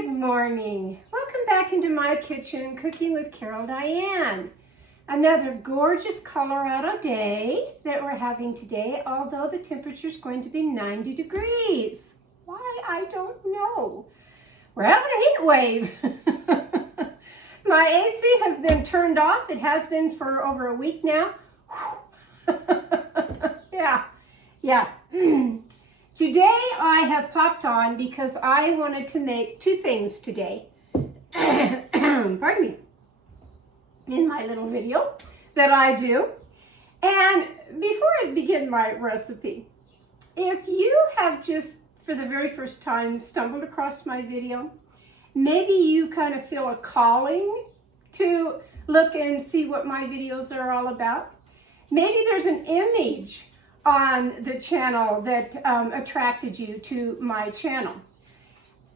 Good morning. Welcome back into my kitchen, Cooking with Carol Diane. Another gorgeous Colorado day that we're having today, although the temperature is going to be 90 degrees. Why? I don't know. We're having a heat wave. My AC has been turned off. It has been for over a week now. Yeah. Today I have popped on because I wanted to make two things today. Pardon me. In my little video that I do. And before I begin my recipe, if you have just for the very first time stumbled across my video, maybe you kind of feel a calling to look and see what my videos are all about. Maybe there's an image on the channel that attracted you to my channel.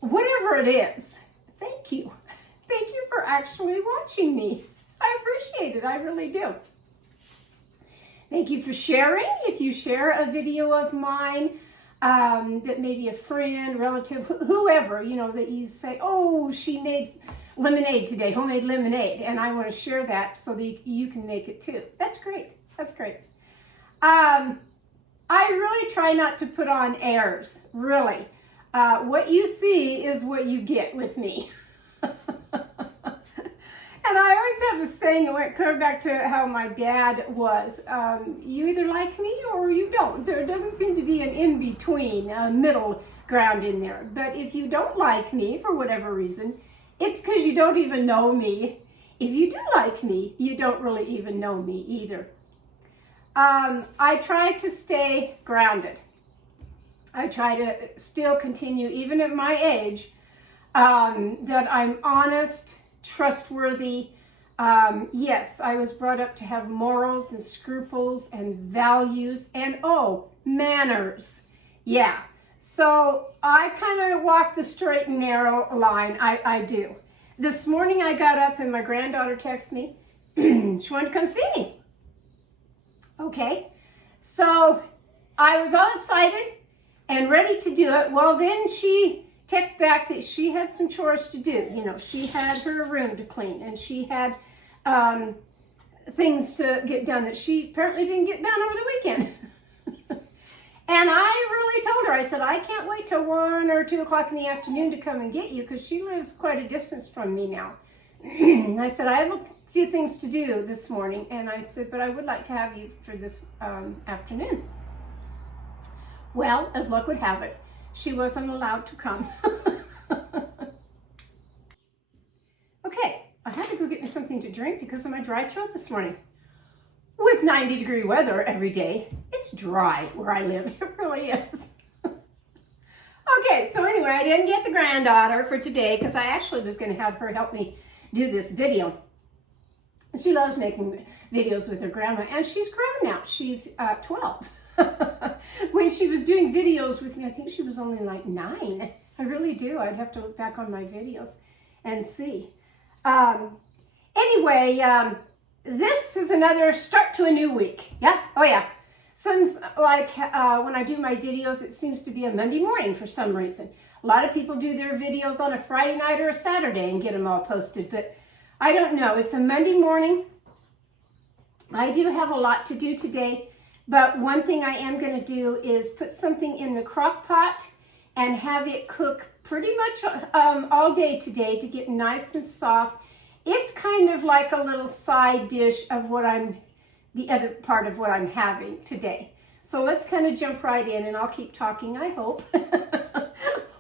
Whatever it is, thank you. Thank you for actually watching me. I appreciate it, I really do. Thank you for sharing. If you share a video of mine that maybe a friend, relative, whoever, you know, that you say, oh, she made lemonade today, homemade lemonade, and I want to share that so that you can make it too. That's great. That's great. I really try not to put on airs, really. What you see is what you get with me. And I always have a saying, it went clear back to how my dad was. You either like me or you don't. There doesn't seem to be an in-between, a middle ground in there. But if you don't like me for whatever reason, it's because you don't even know me. If you do like me, you don't really even know me either. I try to stay grounded. I try to still continue, even at my age, that I'm honest, trustworthy. Yes, I was brought up to have morals and scruples and values and, manners. Yeah, so I kind of walk the straight and narrow line. I do. This morning I got up and my granddaughter texted me. She wanted to come see me. Okay, so I was all excited and ready to do it. Well, then she texts back that she had some chores to do. You know, she had her room to clean and she had things to get done that she apparently didn't get done over the weekend. And I really told her, I said, I can't wait till 1 or 2 o'clock in the afternoon to come and get you because she lives quite a distance from me now. I said, I have a few things to do this morning. And I said, but I would like to have you for this afternoon. Well, as luck would have it, she wasn't allowed to come. Okay, I had to go get me something to drink because of my dry throat this morning. With 90-degree weather every day, it's dry where I live. It really is. Okay, so anyway, I didn't get the granddaughter for today because I actually was going to have her help me do this video. She loves making videos with her grandma, and she's grown now. She's 12. When she was doing videos with me, I think she was only like 9. I really do. I'd have to look back on my videos and see. Anyway, this is another start to a new week. Yeah? Oh, yeah. Seems like when I do my videos, it seems to be a Monday morning for some reason. A lot of people do their videos on a Friday night or a Saturday and get them all posted, but I don't know. It's a Monday morning. I do have a lot to do today, but one thing I am going to do is put something in the crock pot and have it cook pretty much all day today to get nice and soft. It's kind of like a little side dish of the other part of what I'm having today. So let's kind of jump right in and I'll keep talking, I hope,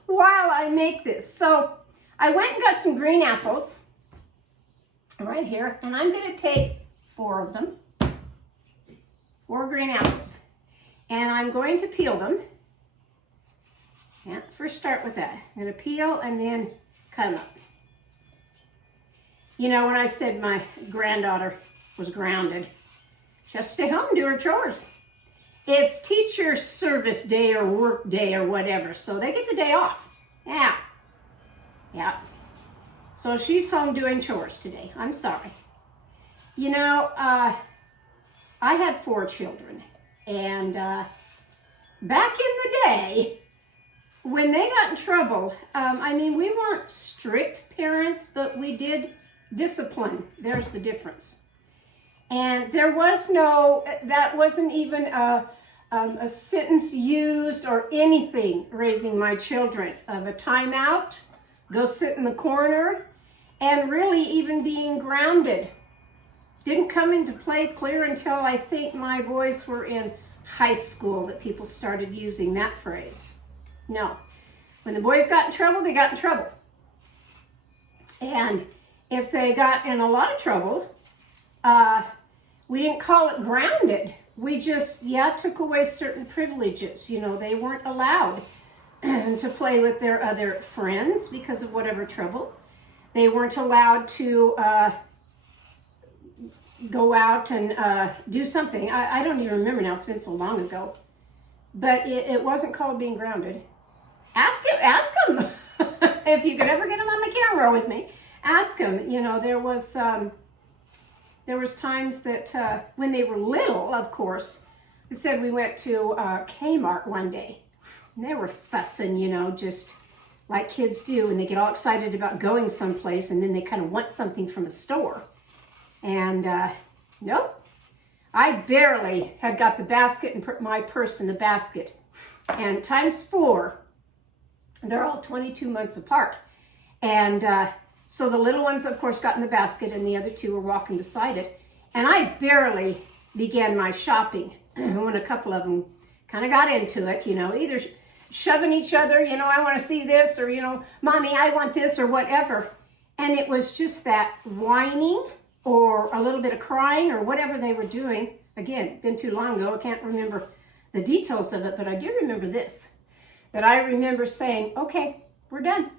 while I make this. So I went and got some green apples right here, and I'm going to take 4 of them, 4 green apples, and I'm going to peel them. Yeah, first start with that. I'm going to peel and then cut them up. You know, when I said my granddaughter was grounded, just stay home and do her chores. It's teacher service day or work day or whatever, so they get the day off. Yeah. So she's home doing chores today. I'm sorry. You know, I had 4 children, and back in the day, when they got in trouble, I mean, we weren't strict parents, but we did discipline. There's the difference. And there was no, that wasn't even a sentence used or anything raising my children of a timeout, go sit in the corner, and really even being grounded. Didn't come into play clear until I think my boys were in high school that people started using that phrase. No. When the boys got in trouble, they got in trouble. And if they got in a lot of trouble, we didn't call it grounded. We just, took away certain privileges. You know, they weren't allowed to play with their other friends because of whatever trouble. They weren't allowed to go out and do something. I don't even remember now, it's been so long ago. But it wasn't called being grounded. Ask him if you could ever get him on the camera with me. Ask him. You know, there was times that when they were little, of course, we said we went to Kmart one day. And they were fussing, you know, just like kids do. And they get all excited about going someplace and then they kind of want something from a store. And nope, I barely had got the basket and put my purse in the basket. And times 4, they're all 22 months apart. And so the little ones, of course, got in the basket and the other 2 were walking beside it. And I barely began my shopping when a couple of them kind of got into it, you know, either shoving each other, you know, I want to see this, or, you know, Mommy, I want this, or whatever. And it was just that whining or a little bit of crying or whatever they were doing. Again, been too long ago, I can't remember the details of it, but I do remember this, that I remember saying, okay, we're done.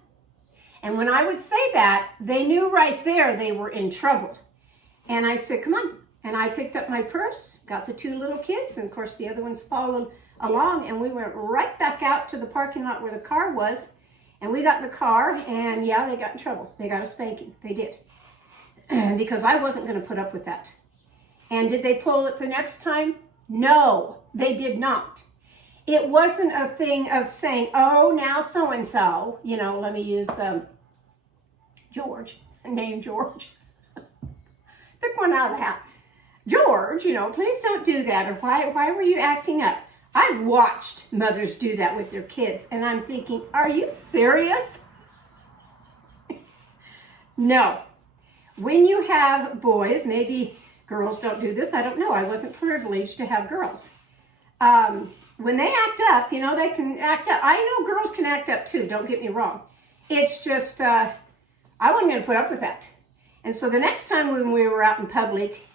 And when I would say that, they knew right there they were in trouble. And I said, come on. And I picked up my purse, got the 2 little kids, and of course the other ones followed along, and we went right back out to the parking lot where the car was, and we got in the car, and they got in trouble. They got a spanking. They did. Because I wasn't going to put up with that. And did they pull it the next time? No, they did not. It wasn't a thing of saying, oh, now so-and-so, you know, let me use George, name George. Pick one out of the hat. George, you know, please don't do that, or why were you acting up? I've watched mothers do that with their kids, and I'm thinking, are you serious? No. When you have boys, maybe girls don't do this, I don't know. I wasn't privileged to have girls. When they act up, you know, they can act up. I know girls can act up too, don't get me wrong. It's just, I wasn't going to put up with that. And so the next time when we were out in public,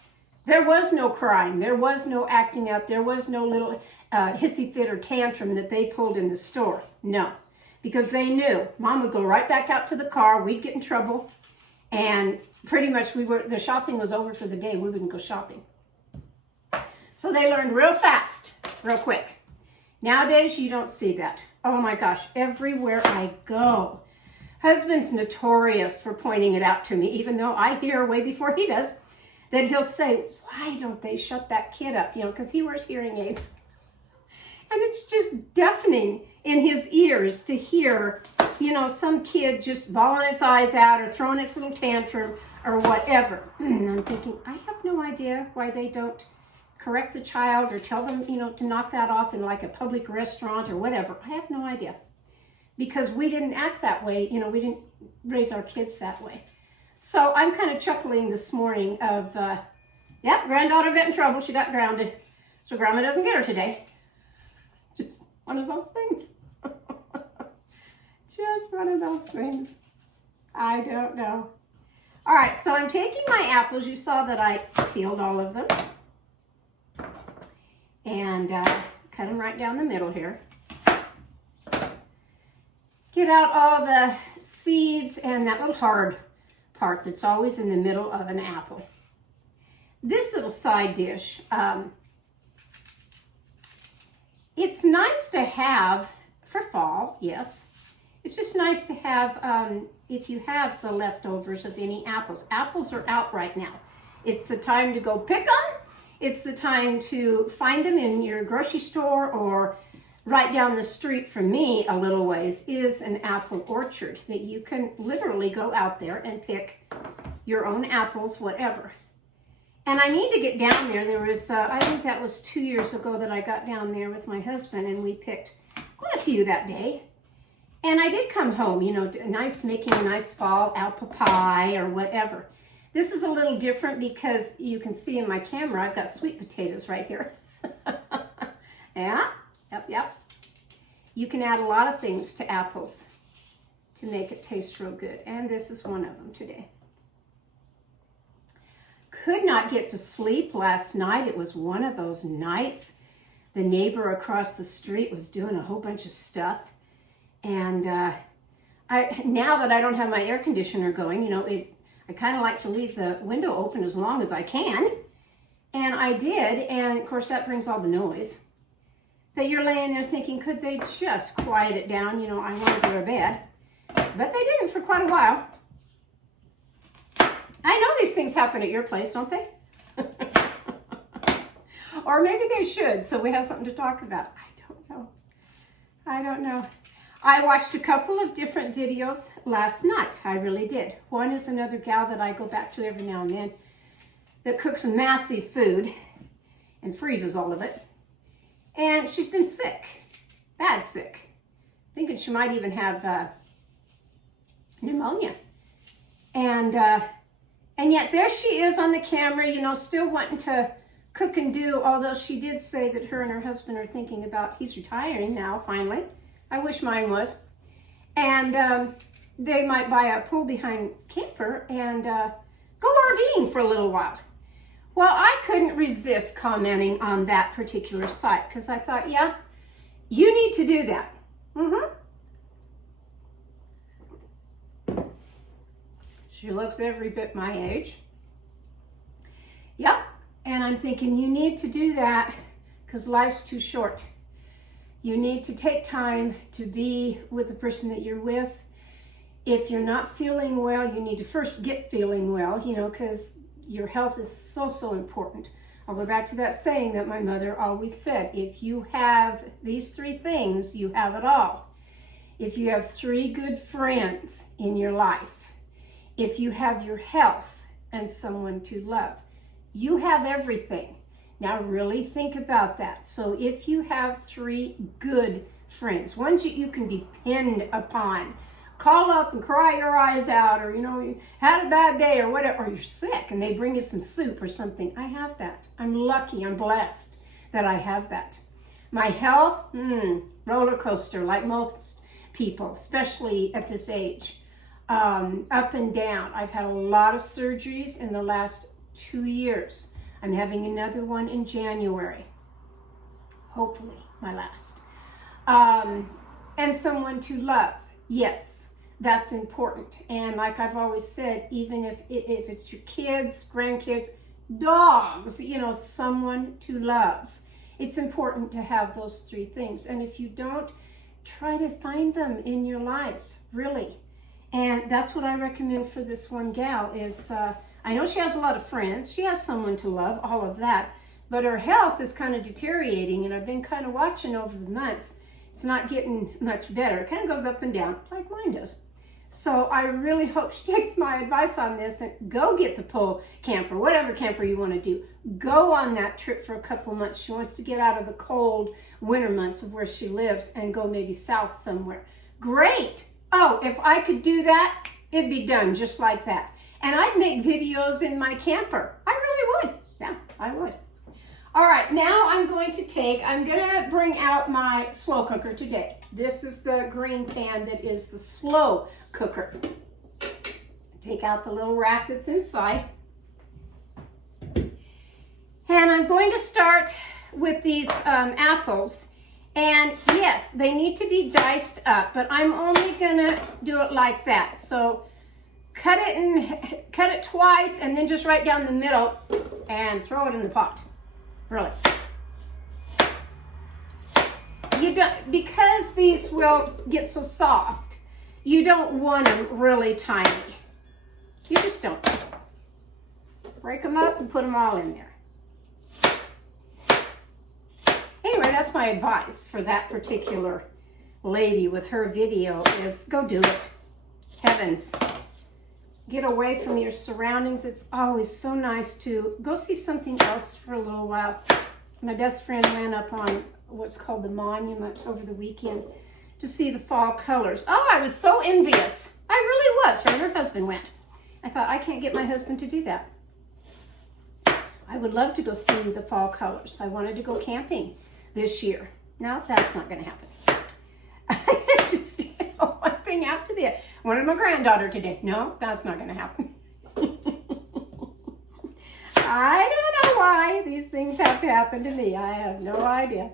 there was no crying. There was no acting up. There was no little hissy fit or tantrum that they pulled in the store. No, because they knew Mom would go right back out to the car. We'd get in trouble. And pretty much the shopping was over for the day. We wouldn't go shopping. So they learned real fast, real quick. Nowadays, you don't see that. Oh my gosh, everywhere I go. Husband's notorious for pointing it out to me, even though I hear way before he does, that he'll say, why don't they shut that kid up? You know, because he wears hearing aids. And it's just deafening in his ears to hear, you know, some kid just bawling its eyes out or throwing its little tantrum or whatever. And I'm thinking, I have no idea why they don't correct the child or tell them, you know, to knock that off in like a public restaurant or whatever. I have no idea. Because we didn't act that way. You know, we didn't raise our kids that way. So I'm kind of chuckling this morning of, granddaughter got in trouble. She got grounded. So grandma doesn't get her today. Just one of those things. Just one of those things. I don't know. All right, so I'm taking my apples. You saw that I peeled all of them. And cut them right down the middle here. Get out all the seeds and that little hard part that's always in the middle of an apple. This little side dish, it's nice to have for fall, yes. It's just nice to have if you have the leftovers of any apples. Apples are out right now. It's the time to go pick them. It's the time to find them in your grocery store or right down the street from me a little ways is an apple orchard that you can literally go out there and pick your own apples, whatever. And I need to get down there. There was, I think that was 2 years ago that I got down there with my husband, and we picked quite a few that day. And I did come home, you know, making a nice fall apple pie or whatever. This is a little different because you can see in my camera, I've got sweet potatoes right here. Yeah, yep. You can add a lot of things to apples to make it taste real good. And this is one of them today. Could not get to sleep last night. It was one of those nights. The neighbor across the street was doing a whole bunch of stuff. And now that I don't have my air conditioner going, you know, I kind of like to leave the window open as long as I can. And I did, and of course that brings all the noise. That you're laying there thinking, could they just quiet it down? You know, I want to go to bed. But they didn't for quite a while. I know these things happen at your place, don't they? Or maybe they should, so we have something to talk about. I don't know. I watched a couple of different videos last night. I really did. One is another gal that I go back to every now and then that cooks massive food and freezes all of it. And she's been sick, bad sick. Thinking she might even have pneumonia. And yet there she is on the camera, you know, still wanting to cook and do, although she did say that her and her husband are thinking about, he's retiring now, finally. I wish mine was. And they might buy a pull-behind camper and go RVing for a little while. Well, I couldn't resist commenting on that particular site because I thought, yeah, you need to do that. She looks every bit my age. Yep, and I'm thinking you need to do that because life's too short. You need to take time to be with the person that you're with. If you're not feeling well, you need to first get feeling well, you know, because your health is so important. I'll go back to that saying that my mother always said, if you have these 3 things, you have it all. If you have 3 good friends in your life, if you have your health and someone to love, you have everything. Now really think about that. So if you have 3 good friends, ones that you can depend upon, call up and cry your eyes out, or, you know, you had a bad day or whatever, or you're sick and they bring you some soup or something. I have that. I'm lucky, I'm blessed that I have that. My health, roller coaster like most people, especially at this age, up and down. I've had a lot of surgeries in the last 2 years. I'm having another one in January, hopefully my last. And someone to love, yes, that's important. And like I've always said, even if it's your kids, grandkids, dogs, you know, someone to love. It's important to have those 3 things. And if you don't, try to find them in your life, really. And that's what I recommend for this one gal is, I know she has a lot of friends. She has someone to love, all of that. But her health is kind of deteriorating, and I've been kind of watching over the months. It's not getting much better. It kind of goes up and down, like mine does. So I really hope she takes my advice on this and go get the pull camper, whatever camper you want to do. Go on that trip for a couple months. She wants to get out of the cold winter months of where she lives and go maybe south somewhere. Great. Oh, if I could do that, it'd be done just like that. And I'd make videos in my camper. I really would. Yeah, I would. All right, now I'm going to bring out my slow cooker today. This is the green pan that is the slow cooker. Take out the little rack that's inside. And I'm going to start with these apples. And yes, they need to be diced up, but I'm only gonna do it like that. So cut it twice and then just right down the middle and throw it in the pot. Really. You don't, because these will get so soft, you don't want them really tiny. You just don't. Break them up and put them all in there. Anyway, that's my advice for that particular lady with her video is go do it. Heavens. Get away from your surroundings. It's always so nice to go see something else for a little while. My best friend went up on what's called the Monument over the weekend to see the fall colors. Oh, I was so envious. I really was. Her and her husband went. I thought, I can't get my husband to do that. I would love to go see the fall colors. I wanted to go camping this year. No, that's not going to happen. It's just, one thing after the other. I wanted my granddaughter today. No, that's not going to happen. I don't know why these things have to happen to me. I have no idea.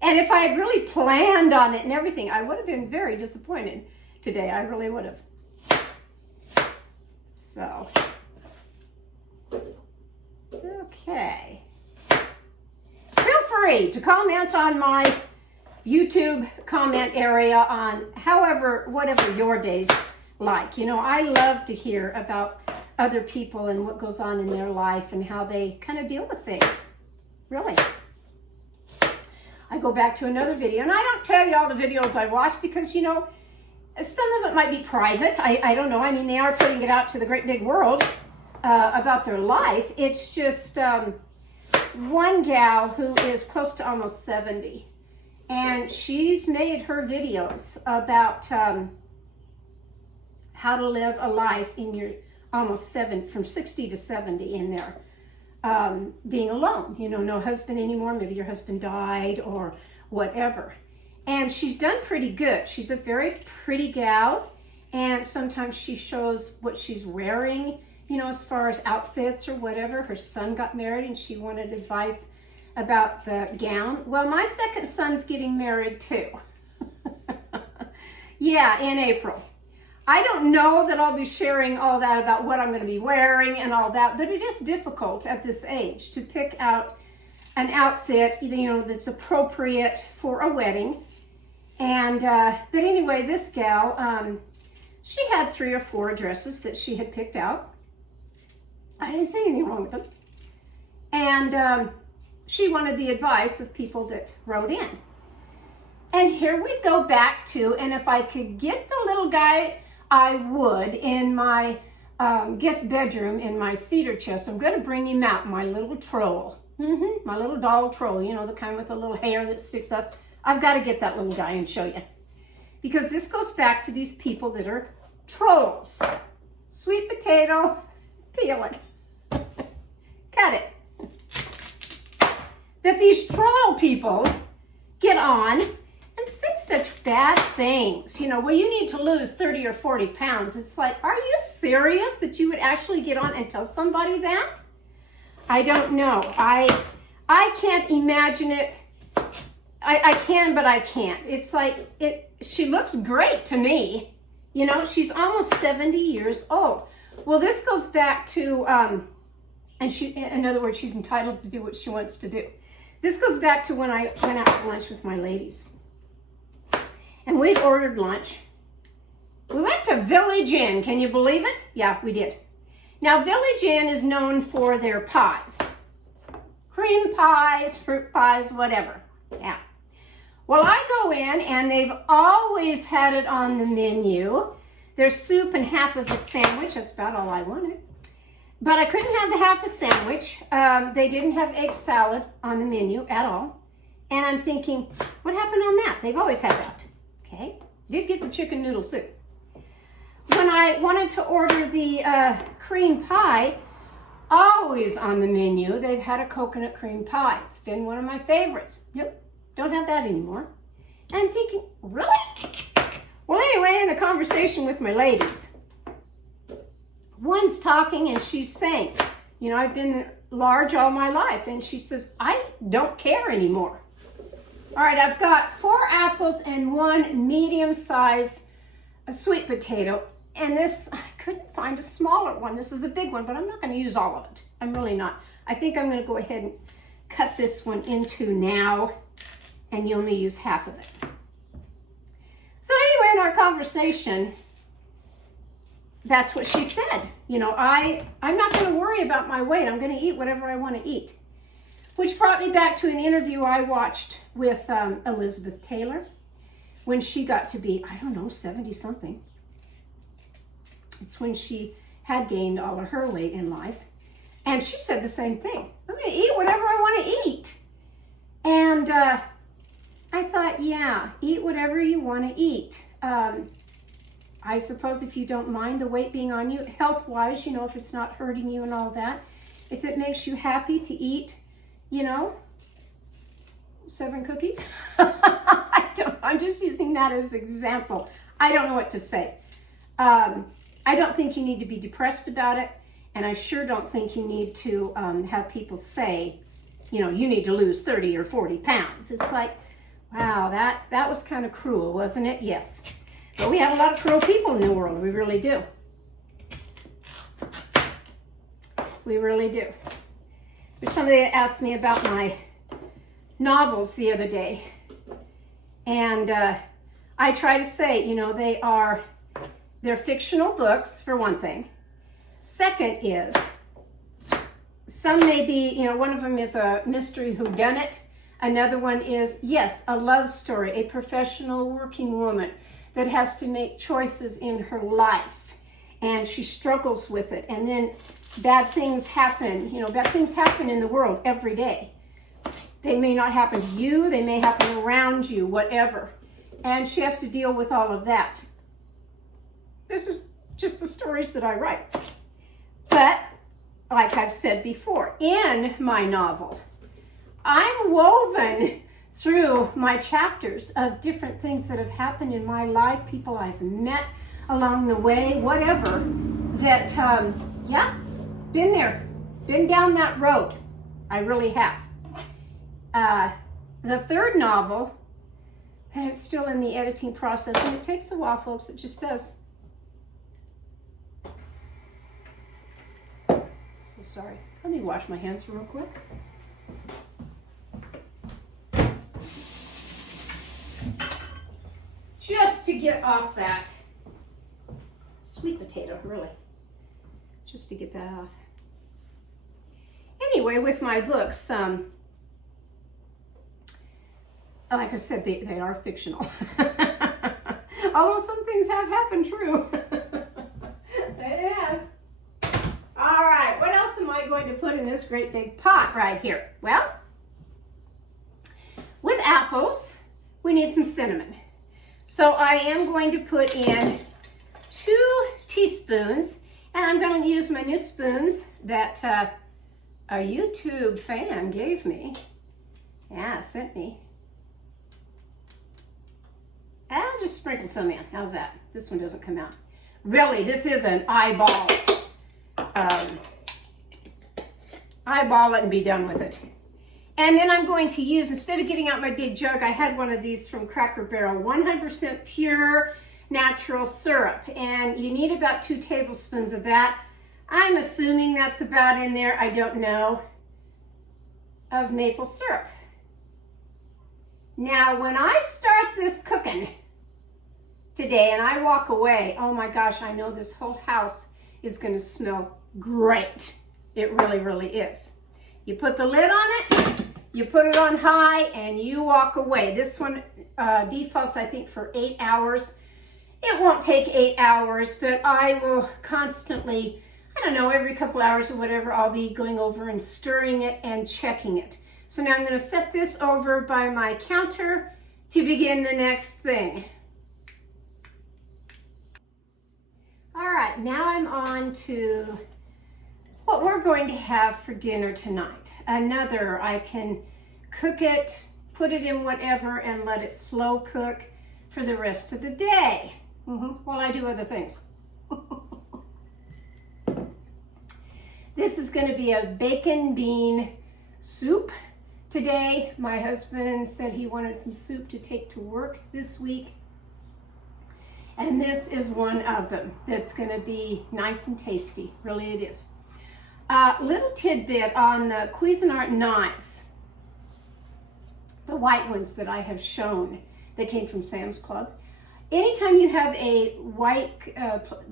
And if I had really planned on it and everything, I would have been very disappointed today. I really would have. So, okay. Feel free to comment on my YouTube comment area on whatever your day's like. You know, I love to hear about other people and what goes on in their life and how they kind of deal with things. Really. I go back to another video, and I don't tell you all the videos I watch because, you know, some of it might be private. I don't know. I mean, they are putting it out to the great big world about their life. It's just one gal who is close to almost 70, and she's made her videos about how to live a life in your from 60 to 70 in there. Being alone, you know, no husband anymore, maybe your husband died or whatever. And she's done pretty good. She's a very pretty gal, and sometimes she shows what she's wearing, you know, as far as outfits or whatever. Her son got married and she wanted advice about the gown. Well, my second son's getting married too. Yeah, in April. I don't know that I'll be sharing all that about what I'm going to be wearing and all that, but it is difficult at this age to pick out an outfit, you know, that's appropriate for a wedding. And, but anyway, this gal, she had 3 or 4 dresses that she had picked out. I didn't see anything wrong with them. And she wanted the advice of people that wrote in. And here we go back to, and if I could get the little guy, I would, in my guest bedroom in my cedar chest. I'm going to bring him out, my little troll. My little doll troll, you know, the kind with the little hair that sticks up. I've got to get that little guy and show you. Because this goes back to these people that are trolls. Sweet potato, peel it. Cut it. That these troll people get on and say such bad things. You know, well, you need to lose 30 or 40 pounds. It's like, are you serious that you would actually get on and tell somebody that? I don't know. I can't imagine it. I can, but I can't. It's like, she looks great to me. You know, she's almost 70 years old. Well, this goes back to, and she, in other words, she's entitled to do what she wants to do. This goes back to when I went out to lunch with my ladies. And we ordered lunch. We went to Village Inn. Can you believe it? Yeah, we did. Now, Village Inn is known for their pies. Cream pies, fruit pies, whatever. Yeah. Well, I go in, and they've always had it on the menu. There's soup and half of a sandwich. That's about all I wanted. But I couldn't have the half a sandwich. They didn't have egg salad on the menu at all. And I'm thinking, what happened on that? They've always had that. Okay, did get the chicken noodle soup. When I wanted to order the cream pie, always on the menu, they've had a coconut cream pie. It's been one of my favorites. Yep, don't have that anymore. And I'm thinking, really? Well, anyway, in a conversation with my ladies, one's talking and she's saying, you know, I've been large all my life. And she says, I don't care anymore. All right, I've got 4 apples and 1 medium-sized sweet potato. And this, I couldn't find a smaller one. This is a big one, but I'm not going to use all of it. I'm really not. I think I'm going to go ahead and cut this one into now, and you only use half of it. So anyway, in our conversation, that's what she said. You know, I'm not going to worry about my weight. I'm going to eat whatever I want to eat. Which brought me back to an interview I watched with Elizabeth Taylor when she got to be, I don't know, 70 something. It's when she had gained all of her weight in life. And she said the same thing. I'm going to eat whatever I want to eat. And I thought, yeah, eat whatever you want to eat. I suppose if you don't mind the weight being on you, health-wise, you know, if it's not hurting you and all that, if it makes you happy to eat, you know, 7 cookies. I'm just using that as an example. I don't know what to say. I don't think you need to be depressed about it. And I sure don't think you need to have people say, you know, you need to lose 30 or 40 pounds. It's like, wow, that was kind of cruel, wasn't it? Yes. But we have a lot of cruel people in the world. We really do. We really do. There's somebody that asked me about my novels the other day. And I try to say, you know, they're fictional books, for one thing. Second is, some may be, you know, one of them is a mystery whodunit. Another one is, yes, a love story, a professional working woman that has to make choices in her life. And she struggles with it. And then bad things happen. You know, bad things happen in the world every day. They may not happen to you. They may happen around you, whatever. And she has to deal with all of that. This is just the stories that I write. But, like I've said before, in my novel, I'm woven through my chapters of different things that have happened in my life, people I've met along the way, whatever, that, yeah, been there, been down that road. I really have. The third novel, and it's still in the editing process, and it takes a while, folks, it just does. So sorry. Let me wash my hands real quick. Just to get off that sweet potato, really. Just to get that off. Anyway, with my books, like I said, they are fictional. Although some things have happened true. It has. All right, what else am I going to put in this great big pot right here? Well, with apples, we need some cinnamon. So I am going to put in 2 teaspoons, and I'm going to use my new spoons that a YouTube fan gave me. Yeah, sent me. I'll just sprinkle some in. How's that? This one doesn't come out. Really, this is an eyeball. Eyeball it and be done with it. And then I'm going to use, instead of getting out my big jug, I had one of these from Cracker Barrel, 100% pure natural syrup. And you need about 2 tablespoons of that. I'm assuming that's about in there, I don't know, of maple syrup. Now, when I start this cooking today and I walk away, oh my gosh, I know this whole house is going to smell great. It really, really is. You put the lid on it, you put it on high, and you walk away. This one defaults, I think, for 8 hours. It won't take 8 hours, but I will constantly, I don't know, every couple hours or whatever, I'll be going over and stirring it and checking it. So now I'm going to set this over by my counter to begin the next thing. All right, now I'm on to what we're going to have for dinner tonight. Another, I can cook it, put it in whatever, and let it slow cook for the rest of the day while I do other things. This is going to be a bacon bean soup. Today, my husband said he wanted some soup to take to work this week. And this is one of them that's going to be nice and tasty. Really it is. Little tidbit on the Cuisinart knives. The white ones that I have shown that came from Sam's Club. Anytime you have a white,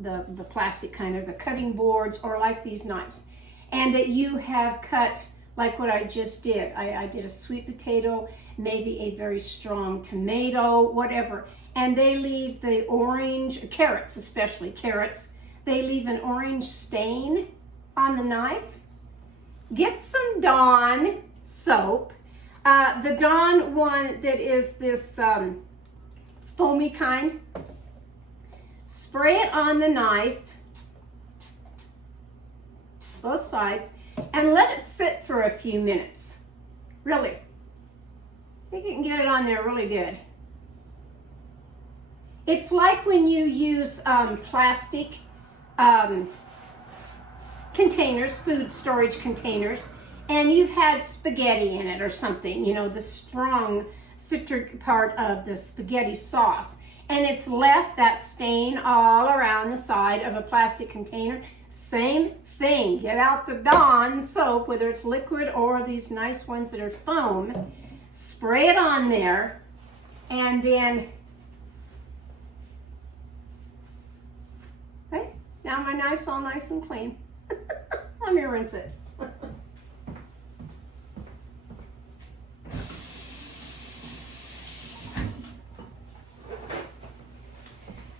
the plastic kind of, the cutting boards, or like these knives, and that you have cut like what I just did. I did a sweet potato, maybe a very strong tomato, whatever. And they leave the orange, carrots especially, carrots, they leave an orange stain on the knife. Get some Dawn soap. The Dawn one that is this foamy kind. Spray it on the knife, both sides, and let it sit for a few minutes. Really. I think you can get it on there really good. It's like when you use plastic containers, food storage containers, and you've had spaghetti in it or something, you know, the strong citric part of the spaghetti sauce, and it's left that stain all around the side of a plastic container. Same thing. Get out the Dawn soap, whether it's liquid or these nice ones that are foam, spray it on there, and then, okay, now my knife's all nice and clean. Let me rinse it.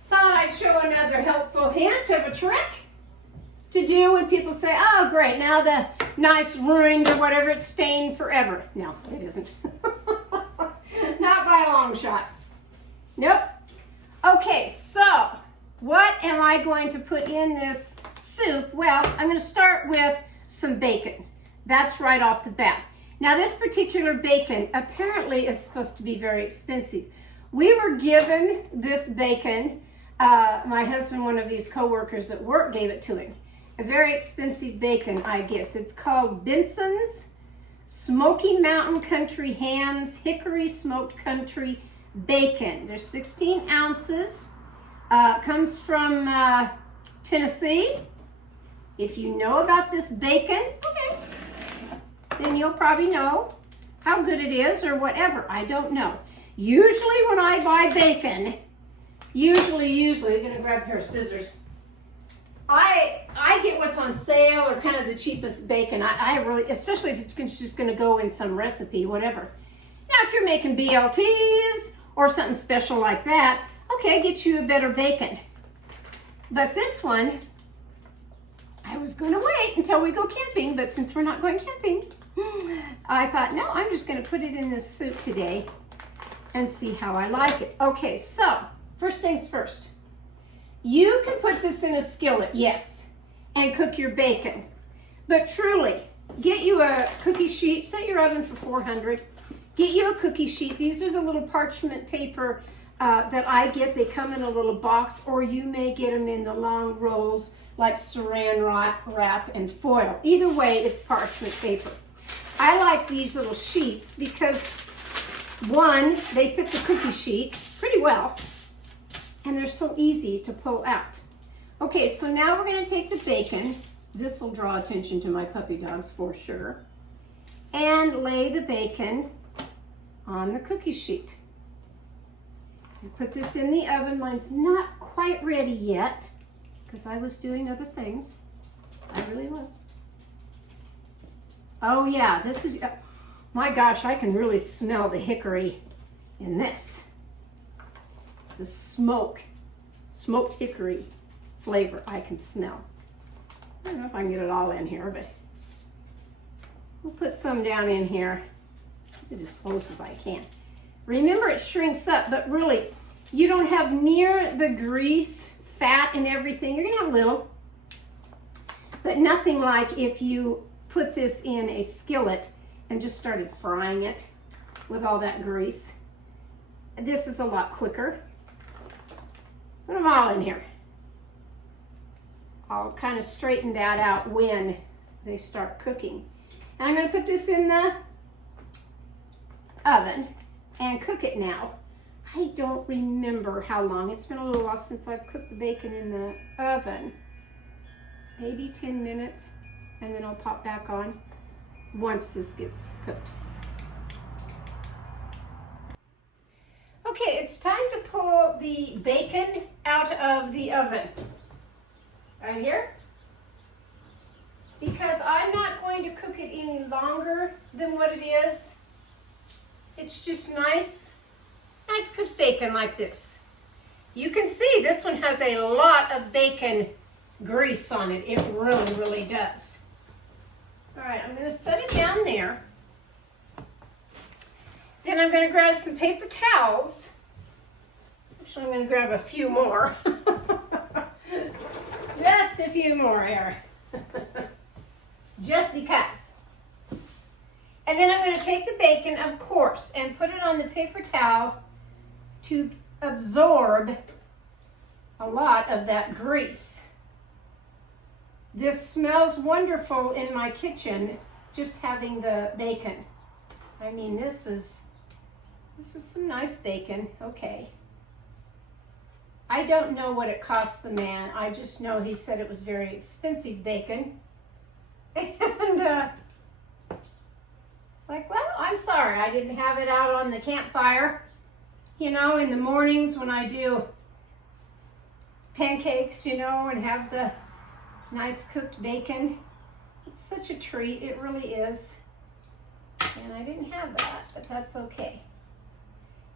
Thought I'd show another helpful hint of a trick to do when people say, oh great, now the knife's ruined or whatever, it's stained forever. No, it isn't. Not by a long shot. Nope. Okay, so what am I going to put in this soup? Well, I'm going to start with some bacon. That's right off the bat. Now this particular bacon apparently is supposed to be very expensive. We were given this bacon, my husband, one of his co-workers at work gave it to him. A very expensive bacon, I guess. It's called Benson's Smoky Mountain Country Hams Hickory Smoked Country Bacon. There's 16 ounces. Comes from Tennessee. If you know about this bacon, okay, then you'll probably know how good it is or whatever. I don't know. Usually when I buy bacon, usually, I'm gonna grab a pair of scissors. I get what's on sale or kind of the cheapest bacon. I really, especially if it's just gonna go in some recipe, whatever. Now if you're making BLTs or something special like that, okay, get you a better bacon. But this one, I was gonna wait until we go camping, but since we're not going camping, I thought, no, I'm just gonna put it in this soup today and see how I like it. Okay, so first things first. You can put this in a skillet, yes, and cook your bacon. But truly, get you a cookie sheet, set your oven for 400. Get you a cookie sheet. These are the little parchment paper that I get. They come in a little box, or you may get them in the long rolls like saran wrap and foil. Either way, it's parchment paper. I like these little sheets because, one, they fit the cookie sheet pretty well, and they're so easy to pull out. Okay, so now we're going to take the bacon. This will draw attention to my puppy dogs for sure. And lay the bacon on the cookie sheet. And put this in the oven. Mine's not quite ready yet because I was doing other things. I really was. Oh yeah, this is, my gosh, I can really smell the hickory in this. The smoked hickory flavor I can smell. I don't know if I can get it all in here, but we'll put some down in here. Get as close as I can. Remember, it shrinks up, but really, you don't have near the grease, fat, and everything. You're gonna have a little, but nothing like if you put this in a skillet and just started frying it with all that grease. This is a lot quicker. Put them all in here. I'll kind of straighten that out when they start cooking. And I'm going to put this in the oven and cook it now. I don't remember how long. It's been a little while since I've cooked the bacon in the oven. Maybe 10 minutes, and then I'll pop back on once this gets cooked. Okay, it's time to pull the bacon out of the oven. Right here. because I'm not going to cook it any longer than what it is. It's just nice cooked bacon like this. You can see this one has a lot of bacon grease on it. It really, really does. All right, I'm going to set it down there. Then I'm going to grab some paper towels. Actually, I'm going to grab a few more. Just a few more here. Just because. And then I'm going to take the bacon, of course, and put it on the paper towel to absorb a lot of that grease. This smells wonderful in my kitchen, just having the bacon. I mean, this is some nice bacon. Okay. I don't know what it cost the man. I just know he said it was very expensive bacon. And like, well, I'm sorry I didn't have it out on the campfire. You know, in the mornings when I do pancakes, you know, and have the nice cooked bacon. It's such a treat, it really is. And I didn't have that, but that's okay.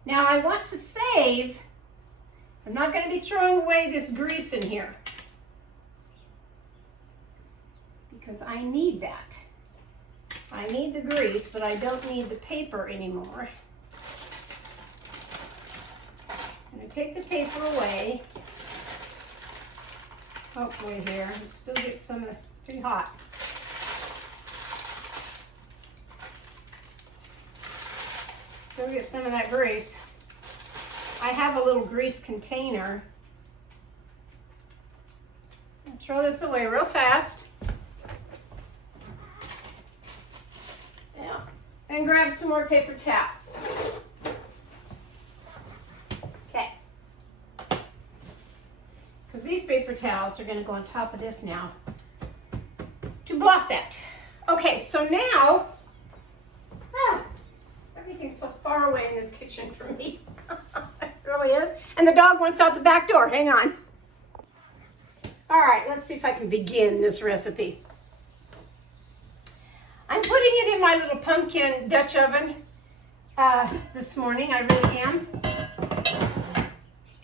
Now I want to save, I'm not going to be throwing away this grease in here, because I need that. I need the grease, but I don't need the paper anymore. I'm going to take the paper away. Hopefully here, I'll still get some of it. It's pretty hot. Still get some of that grease. I have a little grease container. I'll throw this away real fast. Yeah. And grab some more paper towels. Okay. Because these paper towels are going to go on top of this now to block that. Okay, so now, everything's so far away in this kitchen from me. It really is. And the dog wants out the back door. Hang on. All right, let's see if I can begin this recipe. I'm putting it in my little pumpkin Dutch oven this morning. I really am.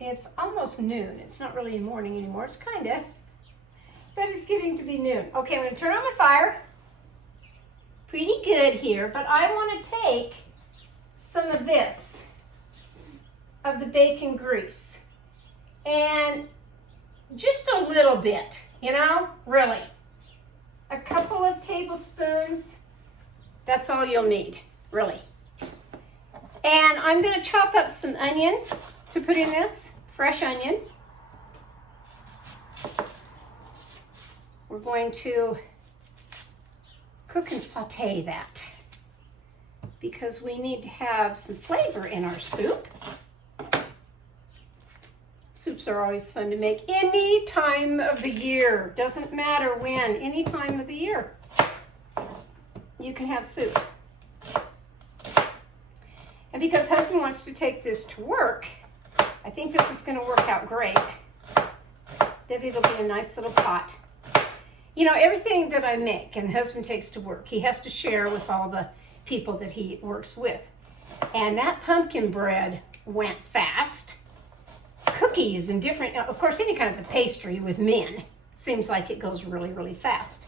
It's almost noon. It's not really morning anymore. It's kind of, but it's getting to be noon. Okay, I'm going to turn on my fire. Pretty good here, but I want to take some of this, of the bacon grease, and just a little bit, you know, really. A couple of tablespoons, that's all you'll need, really. And I'm going to chop up some onion to put in this, fresh onion. We're going to cook and saute that because we need to have some flavor in our soup. Soups are always fun to make any time of the year. Doesn't matter when, any time of the year. You can have soup. And because husband wants to take this to work, I think this is going to work out great. That it'll be a nice little pot. You know, everything that I make and husband takes to work, he has to share with all the people that he works with. And that pumpkin bread went fast. Cookies and different, of course, any kind of a pastry with men seems like it goes really, really fast.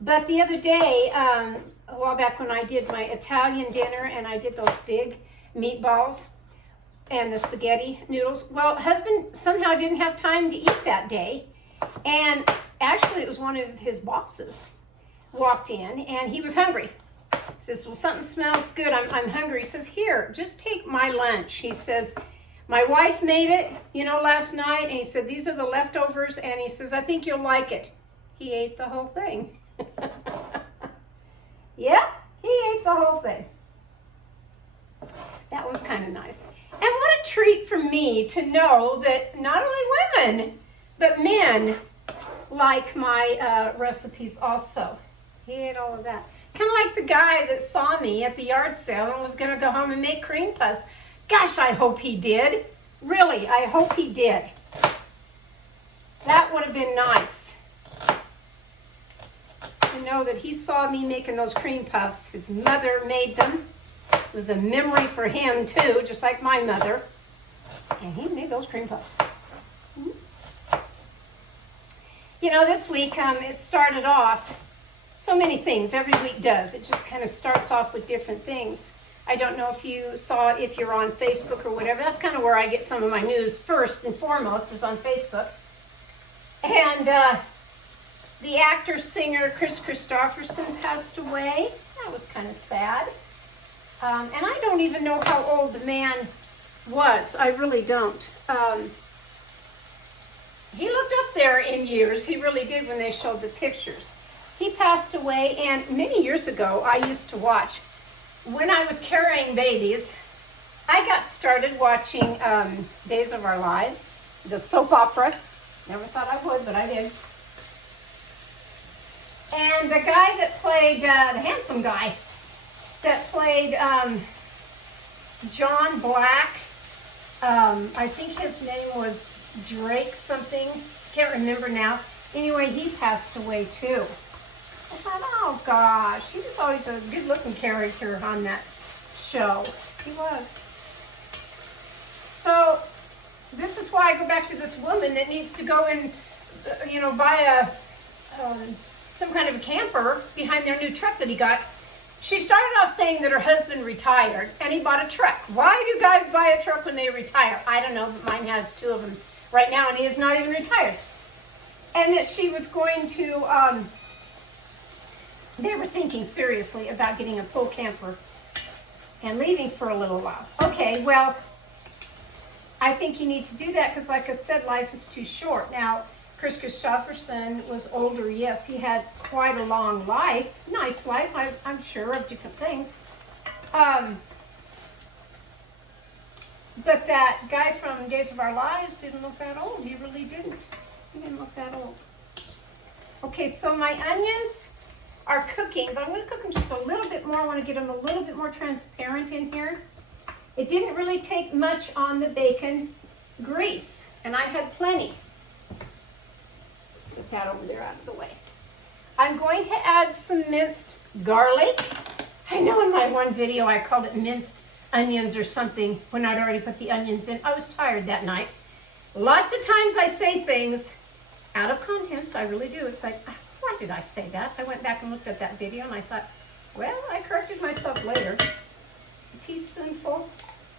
But the other day, a while back when I did my Italian dinner and I did those big meatballs and the spaghetti noodles, well, husband somehow didn't have time to eat that day. And actually, it was one of his bosses walked in and he was hungry. He says, well, something smells good. I'm hungry. He says, here, just take my lunch. He says, my wife made it, you know, last night. And he said, these are the leftovers. And he says, I think you'll like it. He ate the whole thing. Yep, he ate the whole thing. That was kind of nice. And what a treat for me to know that not only women, but men like my recipes also. He ate all of that. Kind of like the guy that saw me at the yard sale and was going to go home and make cream puffs. Gosh, I hope he did. Really, I hope he did. That would have been nice. know that he saw me making those cream puffs. His mother made them. It was a memory for him too, just like my mother. And he made those cream puffs. You know, this week it started off, so many things, every week does. It just kind of starts off with different things. I don't know if you saw, if you're on Facebook or whatever. That's kind of where I get some of my news first and foremost, is on Facebook. And the actor, singer Kris Kristofferson passed away. That was kind of sad. And I don't even know how old the man was. I really don't. He looked up there in years. He really did when they showed the pictures. He passed away, and many years ago, I used to watch. When I was carrying babies, I got started watching Days of Our Lives, the soap opera. Never thought I would, but I did. And the guy that played, the handsome guy, that played John Black, I think his name was Drake something, can't remember now. Anyway, he passed away too. I thought, oh gosh, he was always a good looking character on that show. He was. So this is why I go back to this woman that needs to go and, buy some kind of a camper behind their new truck that he got. She started off saying that her husband retired and he bought a truck. Why do guys buy a truck when they retire? I don't know, but mine has 2 of them right now and he is not even retired. And that she was going to, they were thinking seriously about getting a full camper and leaving for a little while. Okay, well, I think you need to do that because, like I said, life is too short. Now, Kris Kristofferson was older. Yes, he had quite a long life. Nice life, I'm sure, of different things. But that guy from Days of Our Lives didn't look that old. He really didn't. He didn't look that old. Okay, so my onions are cooking, but I'm going to cook them just a little bit more. I want to get them a little bit more transparent in here. It didn't really take much on the bacon grease, and I had plenty. Set that over there out of the way. I'm going to add some minced garlic. I know in my one video I called it minced onions or something when I'd already put the onions in. I was tired that night. Lots of times I say things out of context. I really do. It's like, why did I say that? I went back and looked at that video and I thought, well, I corrected myself later. A teaspoonful.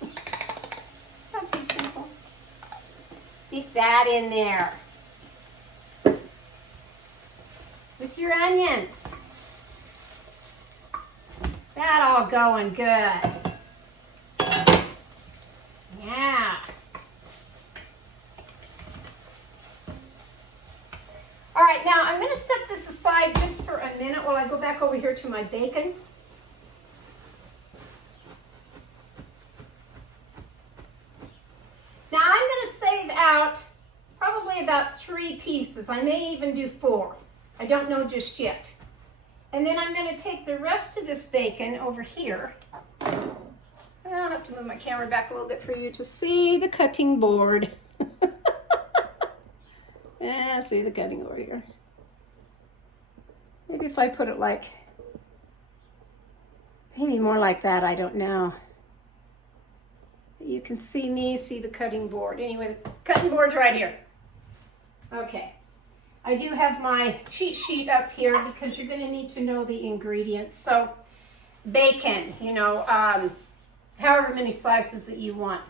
About a teaspoonful. Stick that in there with your onions. That all going good. Yeah. All right, now I'm going to set this aside just for a minute while I go back over here to my bacon. Now I'm going to save out probably about 3 pieces. I may even do 4. I don't know just yet. And then I'm going to take the rest of this bacon over here. I'll have to move my camera back a little bit for you to see the cutting board. Yeah, see the cutting over here. Maybe if I put it like, maybe more like that, I don't know. You can see me, see the cutting board. Anyway, the cutting board's right here. Okay. I do have my cheat sheet up here because you're going to need to know the ingredients. So, bacon, however many slices that you want.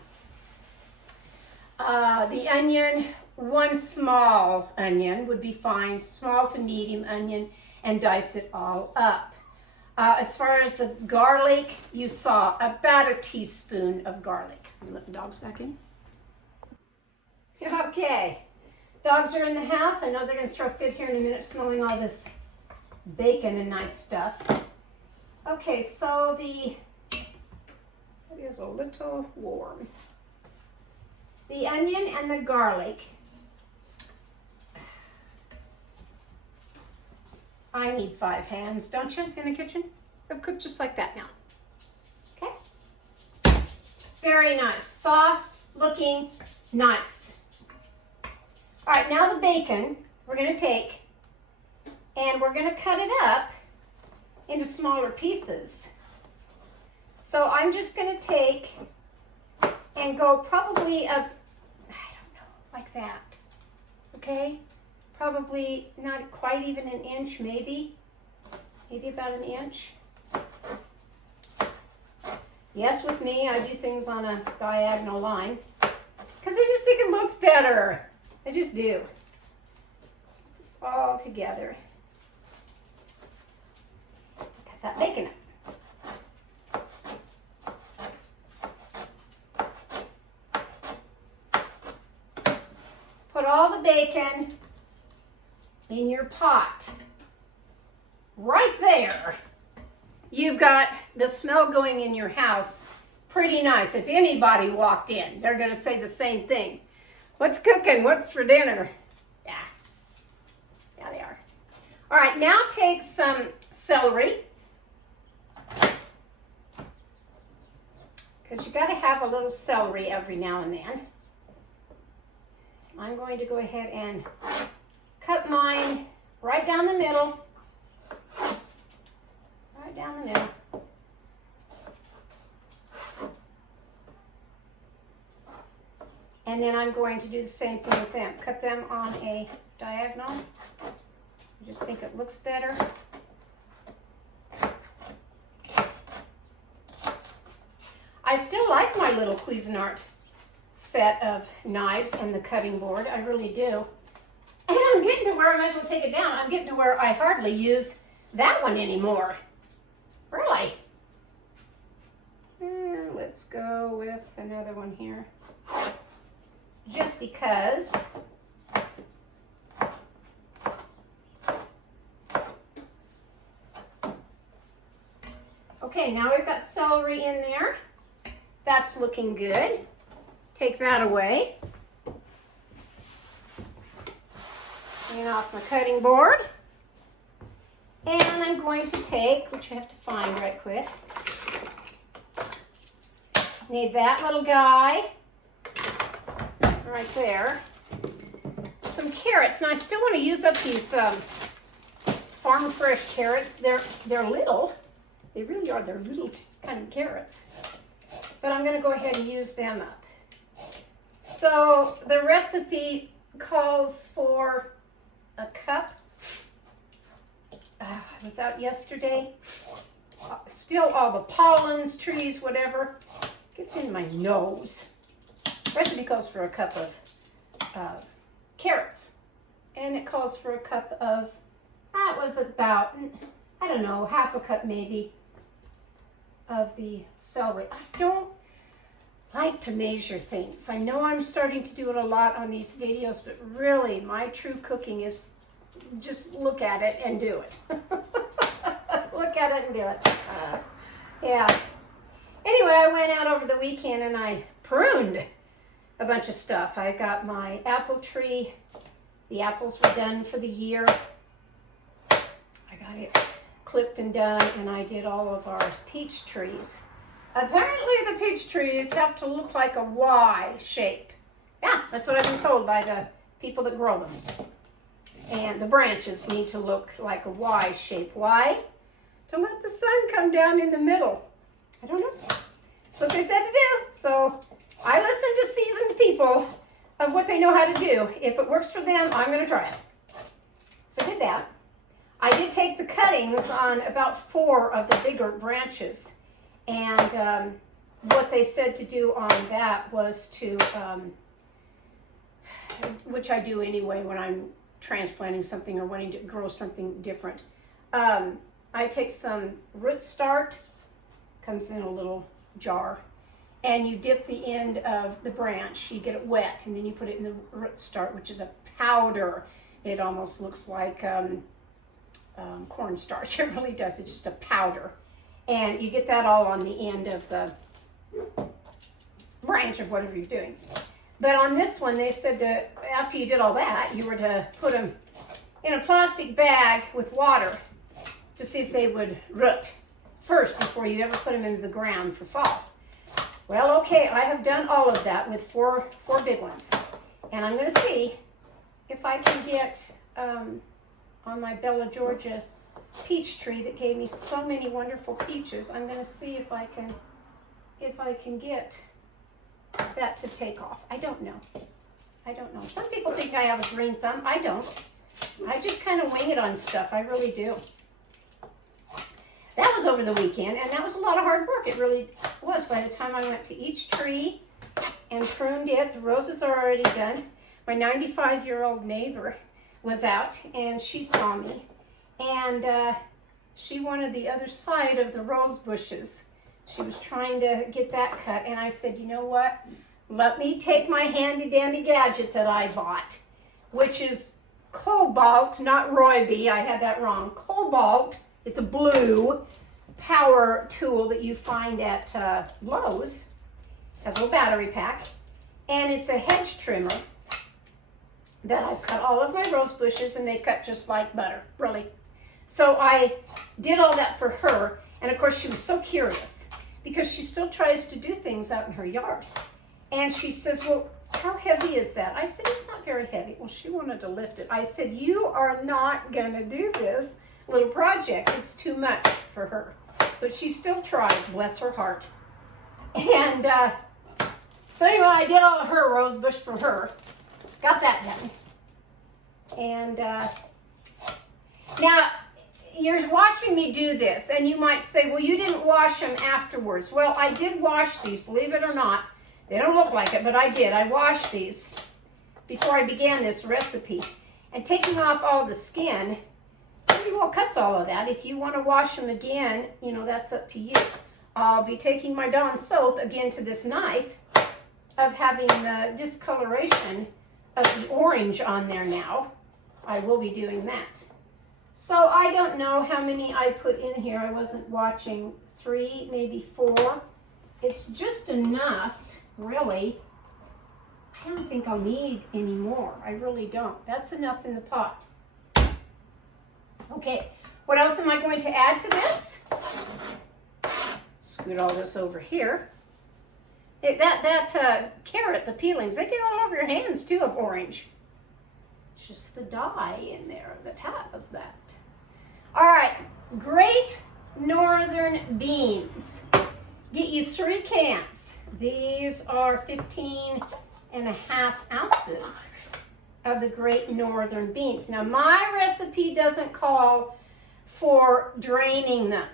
The onion, 1 small onion would be fine, small to medium onion, and dice it all up. As far as the garlic, you saw about a teaspoon of garlic. Let the dogs back in. Okay, dogs are in the house. I know they're going to throw a fit here in a minute, smelling all this bacon and nice stuff. Okay, so it is a little warm. The onion and the garlic. I need 5 hands, don't you, in the kitchen? I've cooked just like that now. Okay? Very nice. Soft looking, nice. All right, now the bacon we're going to take and we're going to cut it up into smaller pieces. So I'm just going to take and go probably up, I don't know, like that. Okay? Probably not quite even an inch, maybe about an inch. Yes, with me, I do things on a diagonal line because I just think it looks better. I just do. It's all together. Cut that bacon up. Put all the bacon in your pot. Right there. You've got the smell going in your house pretty nice. If anybody walked in, they're going to say the same thing. What's cooking? What's for dinner? Yeah. Yeah, they are. All right, now take some celery. Because you got to have a little celery every now and then. I'm going to go ahead and cut mine right down the middle. Right down the middle. And then I'm going to do the same thing with them. Cut them on a diagonal. I just think it looks better. I still like my little Cuisinart set of knives and the cutting board. I really do. And I'm getting to where I might as well take it down. I'm getting to where I hardly use that one anymore. Really? Let's go with another one here. Just because okay, now we've got celery in there. That's looking good. Take that away. Clean off my cutting board. And I'm going to take, which I have to find right quick. Need that little guy right there. Some carrots. Now I still want to use up these Farm Fresh carrots. They're little. They really are. They're little kind of carrots. But I'm going to go ahead and use them up. So the recipe calls for a cup. I was out yesterday. Still all the pollens, trees, whatever. Gets in my nose. Recipe calls for a cup of carrots. And it calls for a cup of, that was about, I don't know, half a cup maybe of the celery. I don't like to measure things. I know I'm starting to do it a lot on these videos, but really my true cooking is just look at it and do it. Look at it and do it. Yeah. Anyway, I went out over the weekend and I pruned a bunch of stuff. I got my apple tree. The apples were done for the year. I got it clipped and done, and I did all of our peach trees. Apparently the peach trees have to look like a Y shape. Yeah, that's what I've been told by the people that grow them. And the branches need to look like a Y shape. Why? To let the sun come down in the middle. I don't know. That's what they said to do. So I listen to seasoned people of what they know how to do. If it works for them, I'm going to try it. So I did that. I did take the cuttings on about 4 of the bigger branches. And what they said to do on that was to, which I do anyway when I'm transplanting something or wanting to grow something different. I take some root start, comes in a little jar, and you dip the end of the branch. You get it wet, and then you put it in the root start, which is a powder. It almost looks like cornstarch. It really does. It's just a powder. And you get that all on the end of the branch of whatever you're doing. But on this one, they said after you did all that, you were to put them in a plastic bag with water to see if they would root first before you ever put them into the ground for fall. Well, okay, I have done all of that with four big ones. And I'm going to see if I can get on my Bella Georgia peach tree that gave me so many wonderful peaches. I'm going to see if I can get that to take off. I don't know. Some people think I have a green thumb. I don't. I just kind of wing it on stuff. I really do. That was over the weekend, and that was a lot of hard work. It really was. By the time I went to each tree and pruned it, the roses are already done. My 95-year-old neighbor was out, and she saw me, and she wanted the other side of the rose bushes. She was trying to get that cut, and I said, you know what? Let me take my handy-dandy gadget that I bought, which is Cobalt, not Roybe. I had that wrong. Cobalt. It's a blue power tool that you find at Lowe's. Has a little battery pack. And it's a hedge trimmer that I've cut all of my rose bushes, and they cut just like butter, really. So I did all that for her. And of course, she was so curious because she still tries to do things out in her yard. And she says, well, how heavy is that? I said, it's not very heavy. Well, she wanted to lift it. I said, you are not going to do this little project. It's too much for her. But she still tries, bless her heart. And so anyway, I did all of her rose bush for her. Got that done. And now, you're watching me do this, and you might say, well, you didn't wash them afterwards. Well, I did wash these, believe it or not. They don't look like it, but I did. I washed these before I began this recipe. And taking off all the skin pretty well cuts all of that. If you want to wash them again, you know, that's up to you. I'll be taking my Dawn soap again to this knife of having the discoloration of the orange on there now. I will be doing that. So I don't know how many I put in here. I wasn't watching. 3, maybe 4. It's just enough. Really, I don't think I'll need any more. I really don't. That's enough in the pot. Okay, what else am I going to add to this? Scoot all this over here. That carrot, the peelings, they get all over your hands too of orange. It's just the dye in there that has that. All right, Great Northern beans. Get you 3 cans. These are 15.5 ounces of the Great Northern beans. Now, my recipe doesn't call for draining them.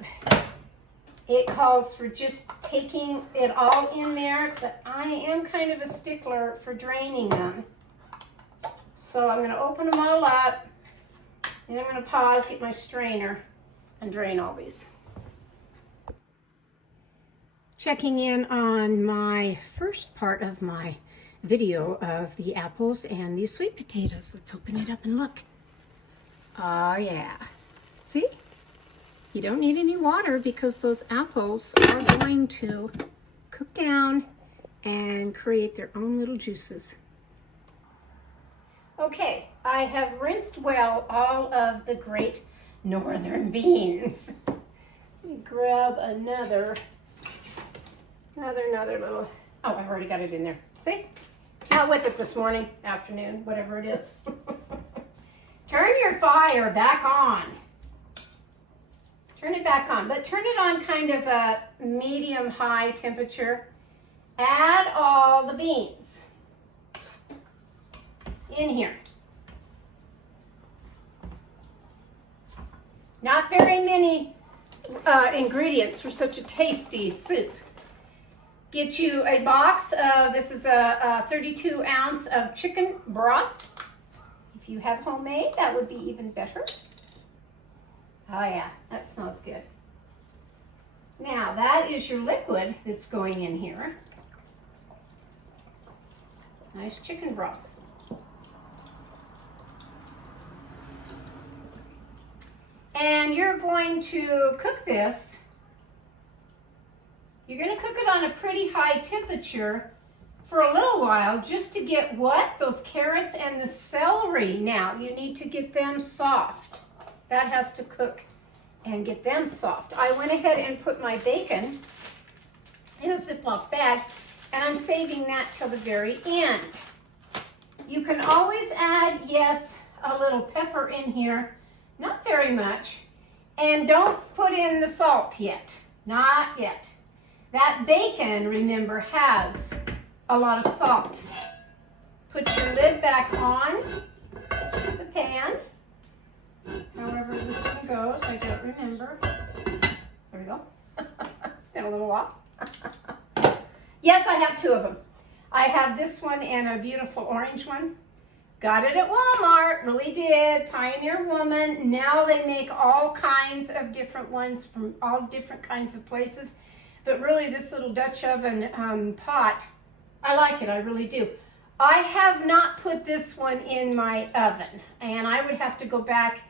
It calls for just taking it all in there, but I am kind of a stickler for draining them. So I'm going to open them all up, and I'm going to pause, get my strainer, and drain all these. Checking in on my first part of my video of the apples and these sweet potatoes. Let's open it up and look. Oh yeah. See? You don't need any water because those apples are going to cook down and create their own little juices. Okay, I have rinsed well all of the Great Northern beans. Let me grab another little, oh, I've already got it in there. See? Out with it this morning, afternoon, whatever it is. Turn your fire back on. Turn it back on, but turn it on kind of a medium-high temperature. Add all the beans in here. Not very many ingredients for such a tasty soup. Get you a box of, this is a 32 ounce of chicken broth. If you have homemade, that would be even better. Oh yeah, that smells good. Now that is your liquid that's going in here. Nice chicken broth. And you're going to cook this. You're going to cook it on a pretty high temperature for a little while just to get what? Those carrots and the celery. Now, you need to get them soft. That has to cook and get them soft. I went ahead and put my bacon in a Ziploc bag, and I'm saving that till the very end. You can always add, yes, a little pepper in here. Not very much. And don't put in the salt yet, not yet. That bacon, remember, has a lot of salt. Put your lid back on the pan. However this one goes, I don't remember. There we go. It's been a little while. Yes, I have two of them. I have this one and a beautiful orange one. Got it at Walmart, really did. Pioneer Woman. Now they make all kinds of different ones from all different kinds of places. But really this little Dutch oven pot, I like it, I really do. I have not put this one in my oven, and I would have to go back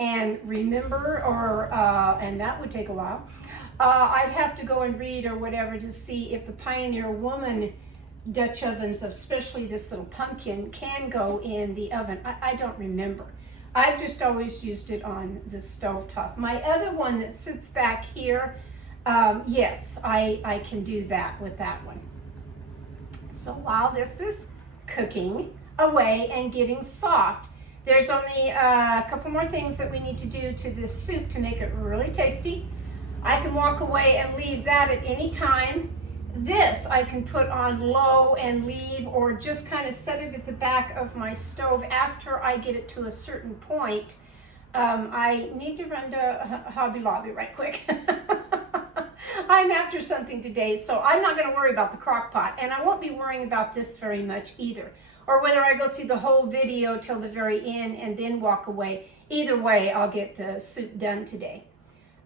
and remember, or and that would take a while. I'd have to go and read or whatever to see if the Pioneer Woman Dutch ovens, especially this little pumpkin, can go in the oven. I don't remember. I've just always used it on the stovetop. My other one that sits back here, yes, I can do that with that one. So while this is cooking away and getting soft, there's only a couple more things that we need to do to this soup to make it really tasty. I can walk away and leave that at any time. This I can put on low and leave, or just kind of set it at the back of my stove after I get it to a certain point. I need to run to Hobby Lobby right quick. I'm after something today, so I'm not going to worry about the crock pot, and I won't be worrying about this very much either, or whether I go through the whole video till the very end and then walk away. Either way, I'll get the soup done today.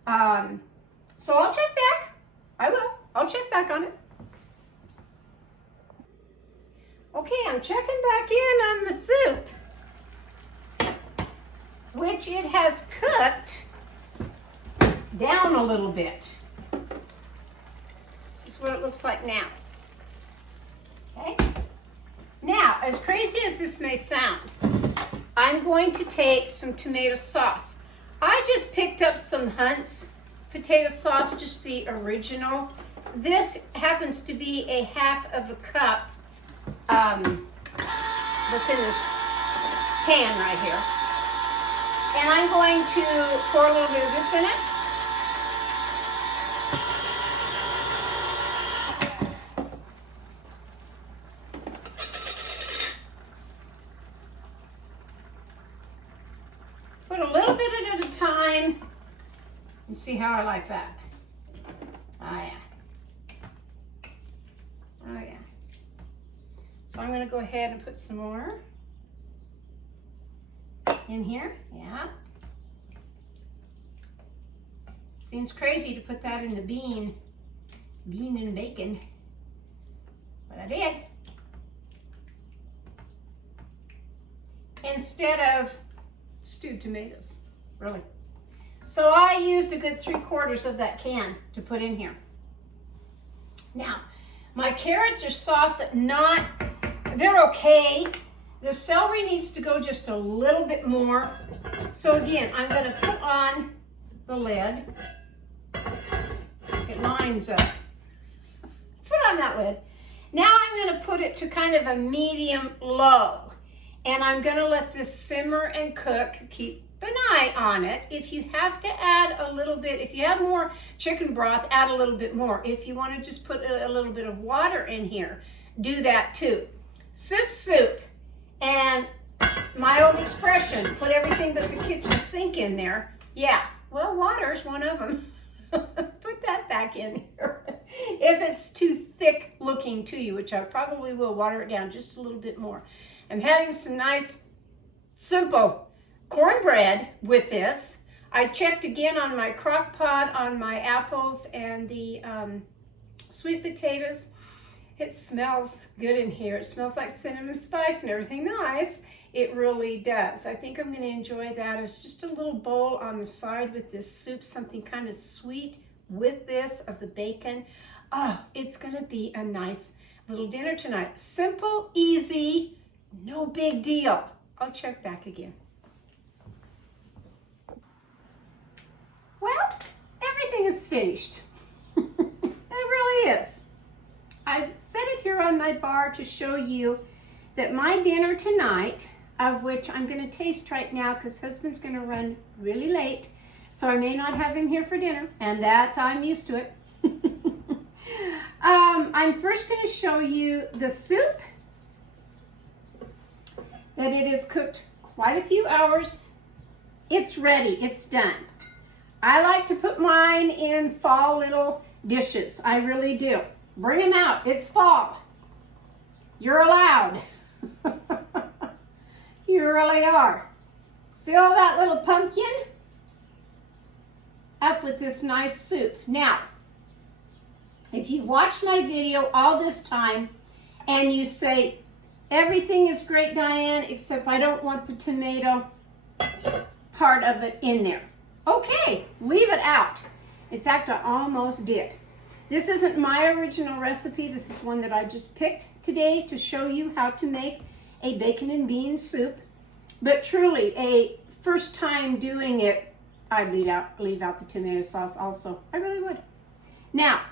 So I'll check back. I will. I'll check back on it. Okay, I'm checking back in on the soup, which it has cooked down a little bit. This is what it looks like now. Okay. Now, as crazy as this may sound, I'm going to take some tomato sauce. I just picked up some Hunt's potato sauce, just the original. This happens to be a half of a cup. What's in this pan right here. And I'm going to pour a little bit of this in it. Put a little bit at a time and see how I like that. Oh yeah. Oh yeah. So I'm going to go ahead and put some more in here. Yeah. Seems crazy to put that in the bean and bacon, but I did. Instead of stewed tomatoes, really. So I used a good 3/4 of that can to put in here. Now, my carrots are soft, but they're okay. The celery needs to go just a little bit more. So again, I'm going to put on the lid. It lines up. Put on that lid. Now I'm going to put it to kind of a medium low. And I'm going to let this simmer and cook. Keep an eye on it. If you have to add a little bit, if you have more chicken broth, add a little bit more. If you want to just put a little bit of water in here, do that too. Soup. And my old expression, put everything but the kitchen sink in there. Yeah, well, water's one of them. Put that back in here. If it's too thick looking to you, which I probably will, water it down just a little bit more. I'm having some nice, simple cornbread with this. I checked again on my crock pot, on my apples and the sweet potatoes. It smells good in here. It smells like cinnamon spice and everything nice. It really does. I think I'm going to enjoy that as just a little bowl on the side with this soup, something kind of sweet with this of the bacon. Oh, it's going to be a nice little dinner tonight. Simple, easy, no big deal. I'll check back again. Well, everything is finished. It really is. I've set it here on my bar to show you that my dinner tonight, of which I'm going to taste right now because husband's going to run really late. So I may not have him here for dinner, and that I'm used to it. I'm first going to show you the soup, that it is cooked quite a few hours. It's ready, it's done. I like to put mine in fall little dishes. I really do. Bring them out, it's fall. You're allowed. You really are. Fill that little pumpkin up with this nice soup. Now, if you've watched my video all this time and you say, everything is great, Diane, except I don't want the tomato part of it in there. Okay, leave it out. In fact, I almost did. This isn't my original recipe. This is one that I just picked today to show you how to make a bacon and bean soup. But truly, a first time doing it, I'd leave out the tomato sauce also. I really would. Now,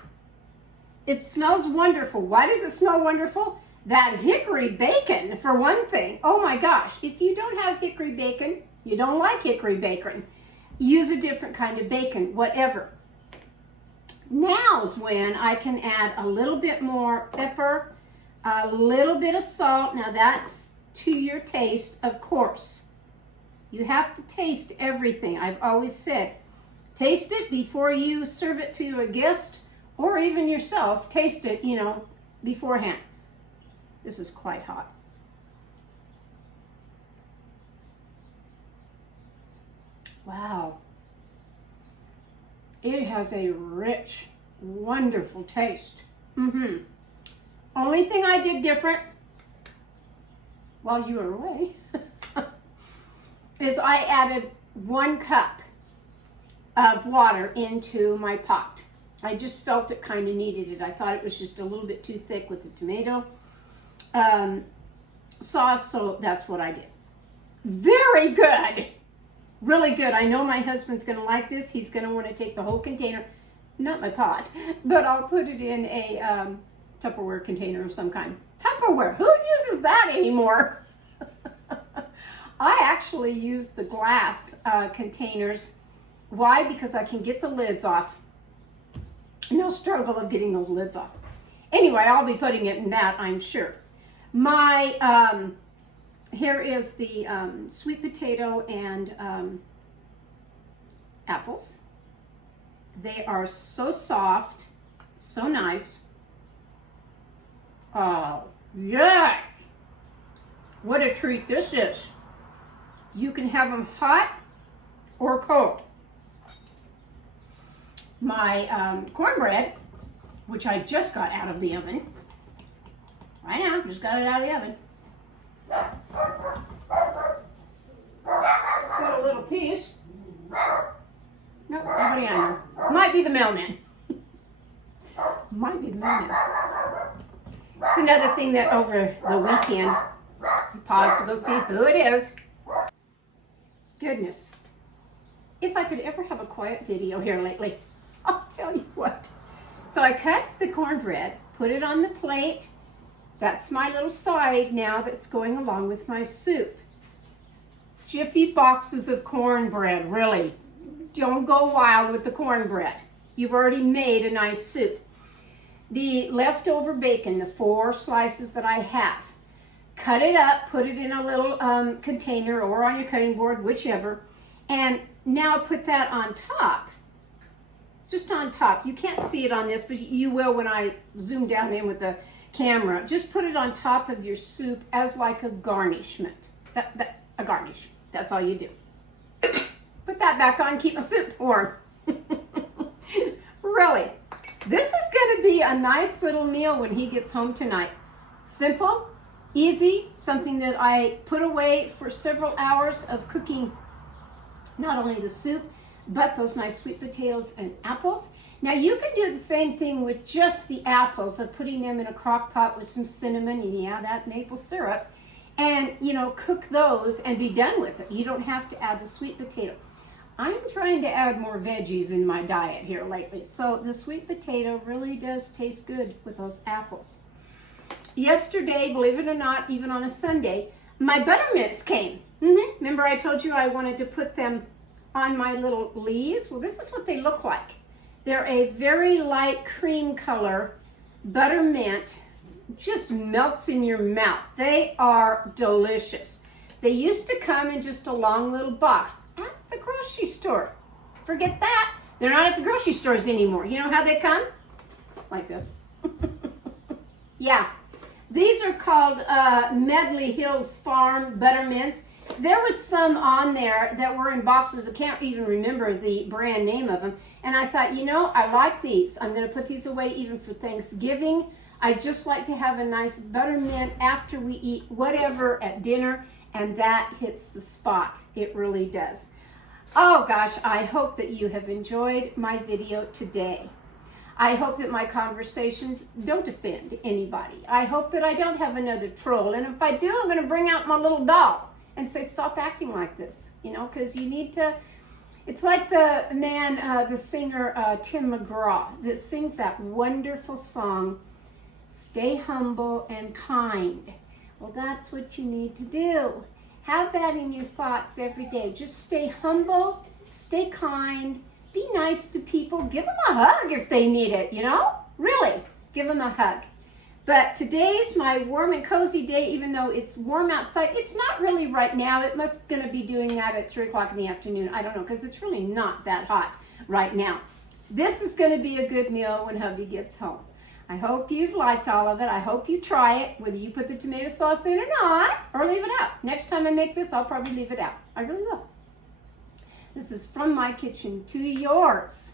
it smells wonderful. Why does it smell wonderful? That hickory bacon, for one thing. Oh my gosh, if you don't have hickory bacon, you don't like hickory bacon, use a different kind of bacon, whatever. Now's when I can add a little bit more pepper, a little bit of salt. Now that's to your taste, of course. You have to taste everything. I've always said, taste it before you serve it to a guest or even yourself. Taste it, beforehand. This is quite hot. Wow. It has a rich, wonderful taste. Only thing I did different while you were away is I added 1 cup of water into my pot. I just felt it kind of needed it. I thought it was just a little bit too thick with the tomato sauce, so that's what I did. Very good. Really good. I know my husband's going to like this. He's going to want to take the whole container, not my pot, but I'll put it in a Tupperware container of some kind. Tupperware, who uses that anymore? I actually use the glass containers. Why? Because I can get the lids off. No struggle of getting those lids off. Anyway, I'll be putting it in that, I'm sure. My, here is the sweet potato and apples. They are so soft, so nice. Oh, yes! What a treat this is. You can have them hot or cold. My cornbread, which I just got out of the oven. Right now, just got it out of the oven. Got a little piece. Nope, nobody on there. Might be the mailman. Might be the mailman. It's another thing that over the weekend, I paused to go see who it is. Goodness. If I could ever have a quiet video here lately, I'll tell you what. So I cut the cornbread, put it on the plate. That's my little side now that's going along with my soup. Jiffy boxes of cornbread, really. Don't go wild with the cornbread. You've already made a nice soup. The leftover bacon, the 4 slices that I have, cut it up, put it in a little container or on your cutting board, whichever, and now put that on top. Just on top. You can't see it on this, but you will when I zoom down in with the camera. Just put it on top of your soup as like a garnishment. A garnish. That's all you do. Put that back on, keep my soup warm. Really. This is going to be a nice little meal when he gets home tonight. Simple, easy, something that I put away for several hours of cooking not only the soup, but those nice sweet potatoes and apples. Now you can do the same thing with just the apples, of putting them in a crock pot with some cinnamon and that maple syrup, and cook those and be done with it. You don't have to add the sweet potato. I'm trying to add more veggies in my diet here lately, so the sweet potato really does taste good with those apples. Yesterday, believe it or not, even on a Sunday, my buttermints came. Remember I told you I wanted to put them on my little leaves. Well, this is what they look like. They're a very light cream color, buttermint, just melts in your mouth. They are delicious. They used to come in just a long little box at the grocery store. Forget that. They're not at the grocery stores anymore. You know how they come? Like this. Yeah. These are called Medley Hills Farm Buttermints. There was some on there that were in boxes. I can't even remember the brand name of them. And I thought, you know, I like these. I'm going to put these away even for Thanksgiving. I just like to have a nice buttermint after we eat whatever at dinner, and that hits the spot. It really does. Oh gosh, I hope that you have enjoyed my video today. I hope that my conversations don't offend anybody. I hope that I don't have another troll. And if I do, I'm going to bring out my little doll and say, stop acting like this, you know, because you need to. It's like the man, the singer Tim McGraw, that sings that wonderful song, Stay Humble and Kind. Well, that's what you need to do. Have that in your thoughts every day. Just stay humble, stay kind, be nice to people. Give them a hug if they need it, you know? Really, give them a hug. But today's my warm and cozy day, even though it's warm outside. It's not really right now. It must gonna be doing that at 3 o'clock in the afternoon. I don't know, because it's really not that hot right now. This is gonna be a good meal when hubby gets home. I hope you've liked all of it. I hope you try it, whether you put the tomato sauce in or not, or leave it out. Next time I make this, I'll probably leave it out. I really will. This is from my kitchen to yours.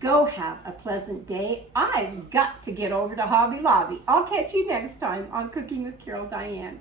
Go have a pleasant day. I've got to get over to Hobby Lobby. I'll catch you next time on Cooking with Carol Diane.